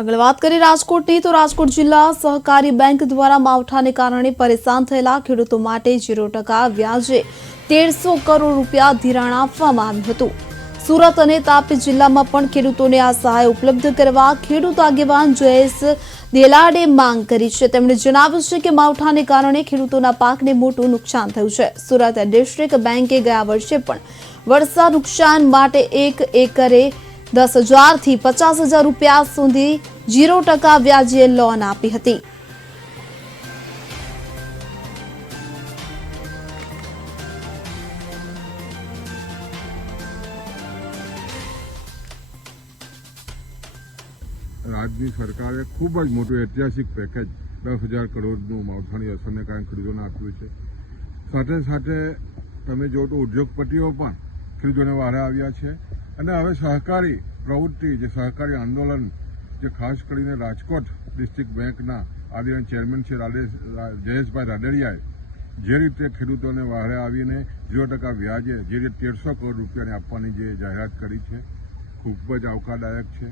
આગળ વાત કરીએ રાજકોટની તો રાજકોટ જિલ્લા સહકારી બેંક દ્વારા માવઠાને કારણે પરેશાન થયેલા ખેડૂતો માટે 0% વ્યાજે 1300 કરોડ રૂપિયા ધિરાણ આપવામાં આવ્યું હતું। સુરત અને તાપી જિલ્લામાં પણ ખેડૂતોને આ સહાય ઉપલબ્ધ કરવા ખેડૂત આગેવાન જયેશ દેલાડે માંગ કરી છે। તેમણે જણાવ્યું છે કે માવઠાને કારણે ખેડૂતોના પાકને મોટું નુકસાન થયું છે। સુરત ડિસ્ટ્રિક્ટ બેંકે ગયા વર્ષે પણ વર્ષા નુકસાન માટે 1 એકરે 10,000 થી 50,000 રૂપિયા સુધી 0% વ્યાજે લોન આપી હતી। રાજ્યની સરકારે ખૂબ જ મોટું ઐતિહાસિક પેકેજ 10,000 કરોડનું માવઠાની અસરને કારણે ખેડૂતોને આપ્યું છે। સાથે સાથે તમે જો તો ઉદ્યોગપતિઓ પણ ખેડૂતોને વારે આવ્યા છે અને હવે સહકારી પ્રવૃત્તિ જે સહકારી આંદોલન જે ખાસ કરીને રાજકોટ ડિસ્ટ્રિક્ટ બેંકના આદિના ચેરમેન છે જયેશભાઈ રાદડિયાએ જે રીતે ખેડૂતોને વારે આવીને 0% વ્યાજે જે રીતે 1300 કરોડ રૂપિયાની આપવાની જે જાહેરાત કરી છે ખૂબ જ આવકારદાયક છે।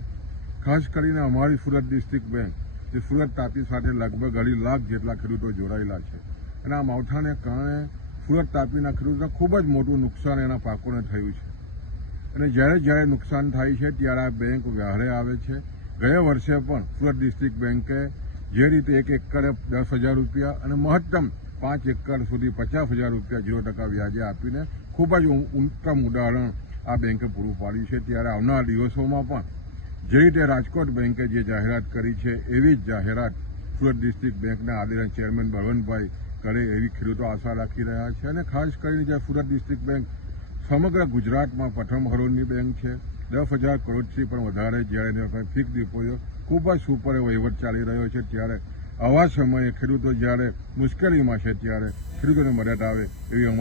ખાસ કરીને અમારી સુરત ડિસ્ટ્રિક્ટ બેંક જે સુરત તાપી સાથે લગભગ 2.5 લાખ જેટલા ખેડૂતો જોડાયેલા છે અને આ માવઠાને કારણે સુરત તાપીના ખેડૂતોને ખૂબ જ મોટું નુકસાન એના પાકોને થયું છે અને જ્યારે નુકસાન થાય છે ત્યારે આ બેંક વ્યારે આવે છે। ગયા વર્ષે પણ સુરત ડિસ્ટ્રિક્ટ બેંકે જે રીતે 1 એકરે 10,000 રૂપિયા અને મહત્તમ 5 એકર સુધી 50,000 રૂપિયા 0% વ્યાજે આપીને ખૂબ જ ઉત્તમ ઉદાહરણ આ બેંકે પૂરું પાડ્યું છે। ત્યારે આવનાર દિવસોમાં પણ જે રીતે રાજકોટ બેંકે જે જાહેરાત કરી છે એવી જ જાહેરાત સુરત ડિસ્ટ્રિક્ટ બેંકના આદિના ચેરમેન બળવંતભાઈ કરે એવી ખેડૂતો આશા રાખી રહ્યા છે અને ખાસ કરીને જે સુરત ડિસ્ટ્રિક્ટ બેંક સમગ્ર ગુજરાતમાં પ્રથમ હરોળની બેંક છે। 10,000 કરોડથી પણ વધારે જ્યારે ફિક્સ ડિપોઝિટ ખૂબ જ સુપર વહીવટ ચાલી રહ્યો છે ત્યારે આવા સમયે ખેડૂતો જ્યારે મુશ્કેલીમાં છે ત્યારે ખેડૂતોને મદદ આવે એવી